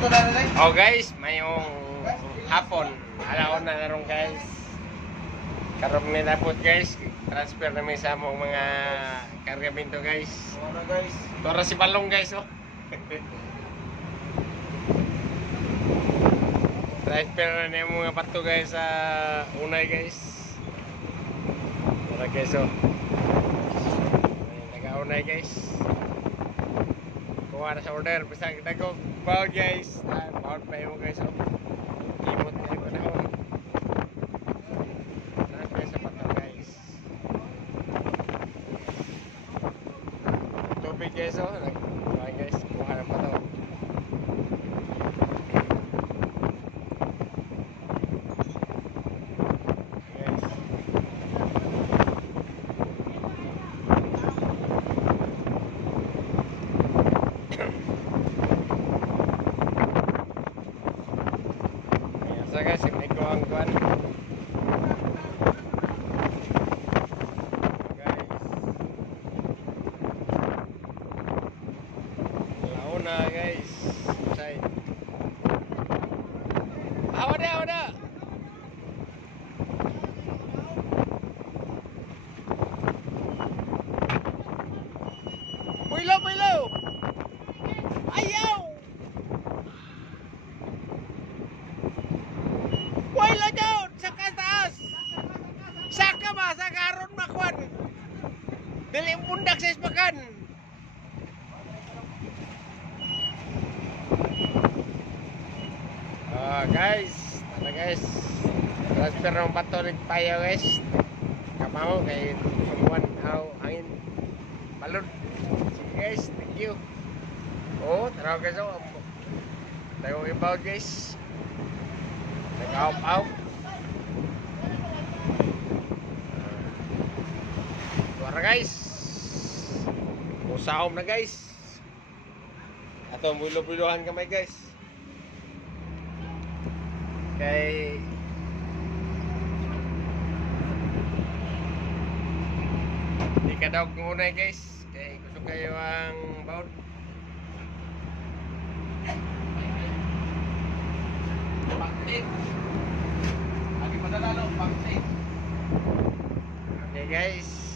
Oh guys, mayong hapon. Alaon na naroon guys. Karon may napot guys. Transfer namin sa among mga kargamento guys. Ano guys? Tora si Balong guys oh. Transfer na yung mga pato guys sa unay guys. Tora guys oh. Nag-unay guys. Kuha na sa order. Basta kita ko bawal guys. Bawal pa yung guys oh. Kimot na yung panahon. Transfer sa pato guys. Tubig guys oh. Kuha guys. Kuha na pato. So guys, hindi ko ang kuhan. Guys. Launa guys. Say. Wala. Builo. Ayaw. Builo daw sa taas. Saka ba sa karon makwan. Dili pundak sa ispakan. Guys, tara guys. Transfer ng patolik tayo guys. Kamao kay sumuan aw angin. Balon. Sige guys, thank you. Oh, tara guys oh. Tayo inbound guys. Nag-out. Tara guys. Usaom na guys. Ato bulo-bulohan kamay guys. Kay di ka daw kunay guys. Kay gusto kayo ang baon. Pangtit. Lagi padalalo, pangtit. Okay guys.